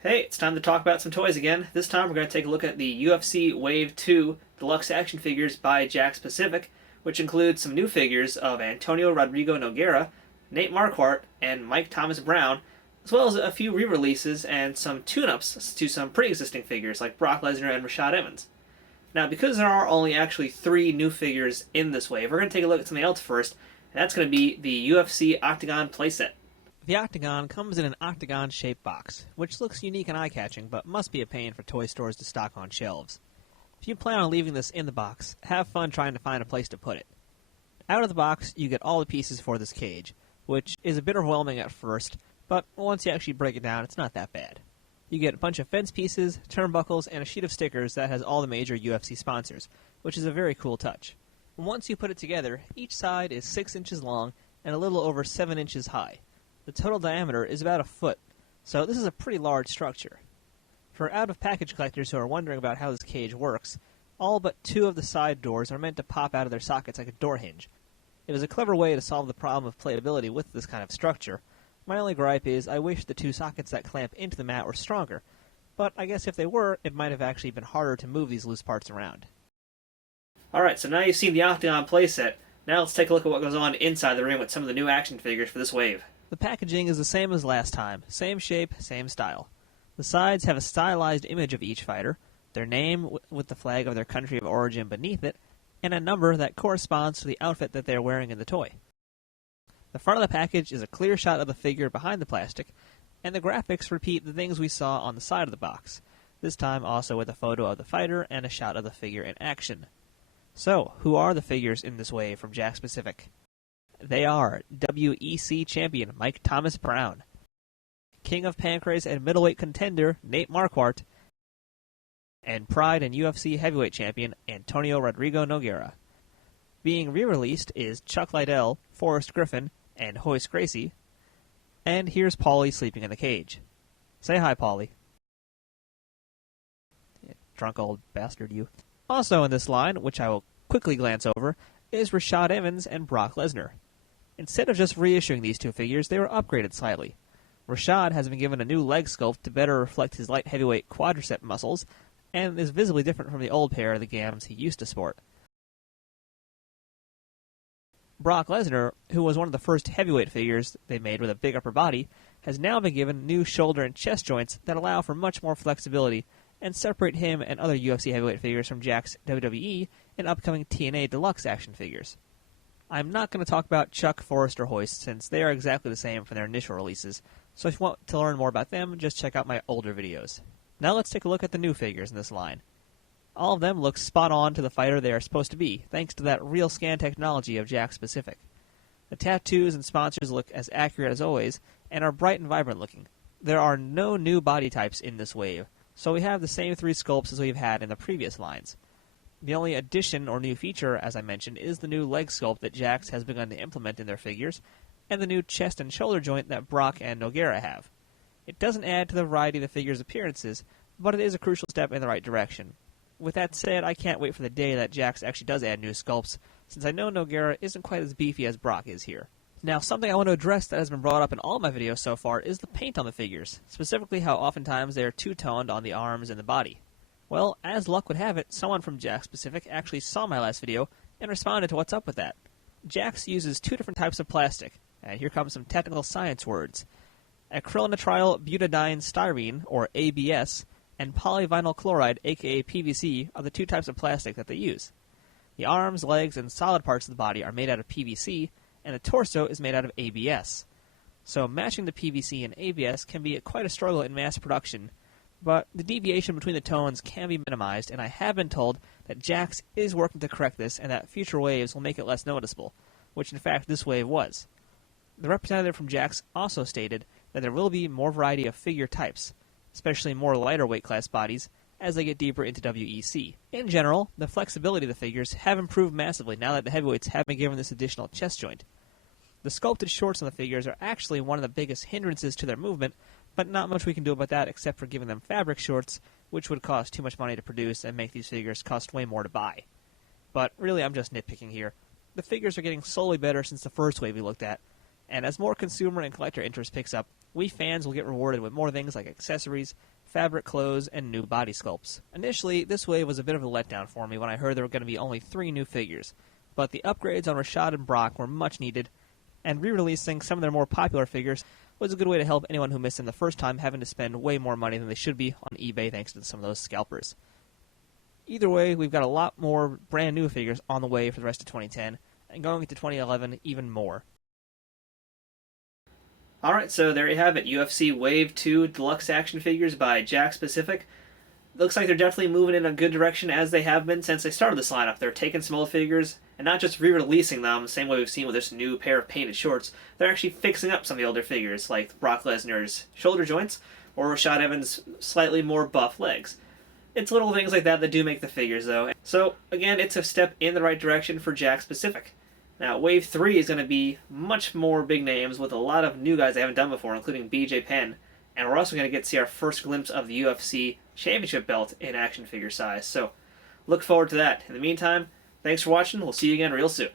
Hey, it's time to talk about some toys again. This time we're going to take a look at the UFC Wave 2 Deluxe Action Figures by Jakks Pacific, which includes some new figures of Antonio Rodrigo Nogueira, Nate Marquardt, and Mike Thomas Brown, as well as a few re-releases and some tune-ups to some pre-existing figures like Brock Lesnar and Rashad Evans. Now, because there are only actually 3 new figures in this wave, we're going to take a look at something else first, and that's going to be the UFC Octagon playset. The Octagon comes in an octagon-shaped box, which looks unique and eye-catching, but must be a pain for toy stores to stock on shelves. If you plan on leaving this in the box, have fun trying to find a place to put it. Out of the box, you get all the pieces for this cage, which is a bit overwhelming at first, but once you actually break it down, it's not that bad. You get a bunch of fence pieces, turnbuckles, and a sheet of stickers that has all the major UFC sponsors, which is a very cool touch. Once you put it together, each side is 6 inches long and a little over 7 inches high. The total diameter is about a foot, so this is a pretty large structure. For out-of-package collectors who are wondering about how this cage works, all but 2 of the side doors are meant to pop out of their sockets like a door hinge. It is a clever way to solve the problem of playability with this kind of structure. My only gripe is I wish the 2 sockets that clamp into the mat were stronger, but I guess if they were, it might have actually been harder to move these loose parts around. Alright, so now you've seen the Octagon playset. Now let's take a look at what goes on inside the ring with some of the new action figures for this wave. The packaging is the same as last time, same shape, same style. The sides have a stylized image of each fighter, their name with the flag of their country of origin beneath it, and a number that corresponds to the outfit that they are wearing in the toy. The front of the package is a clear shot of the figure behind the plastic, and the graphics repeat the things we saw on the side of the box, this time also with a photo of the fighter and a shot of the figure in action. So, who are the figures in this wave from Jakks Pacific? They are WEC champion Mike Thomas Brown, King of Pancrase and middleweight contender Nate Marquardt, and Pride and UFC heavyweight champion Antonio Rodrigo Nogueira. Being re-released is Chuck Liddell, Forrest Griffin, and Royce Gracie. And here's Paulie sleeping in the cage. Say hi, Paulie. Drunk old bastard, you. Also in this line, which I will quickly glance over, is Rashad Evans and Brock Lesnar. Instead of just reissuing these 2 figures, they were upgraded slightly. Rashad has been given a new leg sculpt to better reflect his light heavyweight quadricep muscles, and is visibly different from the old pair of the gams he used to sport. Brock Lesnar, who was one of the first heavyweight figures they made with a big upper body, has now been given new shoulder and chest joints that allow for much more flexibility and separate him and other UFC heavyweight figures from Jakks WWE and upcoming TNA Deluxe Action Figures. I'm not going to talk about Chuck, Forrest, or Hoist since they are exactly the same from their initial releases, so if you want to learn more about them, just check out my older videos. Now let's take a look at the new figures in this line. All of them look spot on to the fighter they are supposed to be, thanks to that real scan technology of Jakks Pacific. The tattoos and sponsors look as accurate as always, and are bright and vibrant looking. There are no new body types in this wave, so we have the same 3 sculpts as we've had in the previous lines. The only addition or new feature, as I mentioned, is the new leg sculpt that Jakks has begun to implement in their figures, and the new chest and shoulder joint that Brock and Nogueira have. It doesn't add to the variety of the figures' appearances, but it is a crucial step in the right direction. With that said, I can't wait for the day that Jakks actually does add new sculpts, since I know Nogueira isn't quite as beefy as Brock is here. Now, something I want to address that has been brought up in all my videos so far is the paint on the figures, specifically how oftentimes they are two-toned on the arms and the body. Well, as luck would have it, someone from Jakks Pacific actually saw my last video and responded to what's up with that. Jakks uses 2 different types of plastic, and here comes some technical science words. Acrylonitrile butadiene styrene, or ABS, and polyvinyl chloride, aka PVC, are the 2 types of plastic that they use. The arms, legs, and solid parts of the body are made out of PVC, and the torso is made out of ABS. So matching the PVC and ABS can be quite a struggle in mass production, but the deviation between the tones can be minimized, and I have been told that Jakks is working to correct this and that future waves will make it less noticeable, which in fact this wave was. The representative from Jakks also stated that there will be more variety of figure types, especially more lighter weight class bodies, as they get deeper into WEC. In general, the flexibility of the figures have improved massively now that the heavyweights have been given this additional chest joint. The sculpted shorts on the figures are actually one of the biggest hindrances to their movement, but not much we can do about that except for giving them fabric shorts, which would cost too much money to produce and make these figures cost way more to buy. But really, I'm just nitpicking here. The figures are getting slowly better since the first wave we looked at, And as more consumer and collector interest picks up, we fans will get rewarded with more things like accessories, fabric clothes, and new body sculpts. Initially, this wave was a bit of a letdown for me when I heard there were going to be only 3 new figures, but the upgrades on Rashad and Brock were much needed, and re-releasing some of their more popular figures was a good way to help anyone who missed them the first time having to spend way more money than they should be on eBay thanks to some of those scalpers. Either way, we've got a lot more brand new figures on the way for the rest of 2010, and going into 2011, even more. Alright, so there you have it. UFC Wave 2 Deluxe Action Figures by Jakks Pacific. Looks like they're definitely moving in a good direction as they have been since they started this lineup. They're taking some old figures and not just re-releasing them, the same way we've seen with this new pair of painted shorts. They're actually fixing up some of the older figures, like Brock Lesnar's shoulder joints or Rashad Evans' slightly more buff legs. It's little things like that that do make the figures, though. So, again, it's a step in the right direction for Jakks Pacific. Now, Wave 3 is going to be much more big names with a lot of new guys they haven't done before, including BJ Penn. And we're also going to get to see our first glimpse of the UFC Championship belt in action figure size. So, look forward to that. In the meantime, thanks for watching. We'll see you again real soon.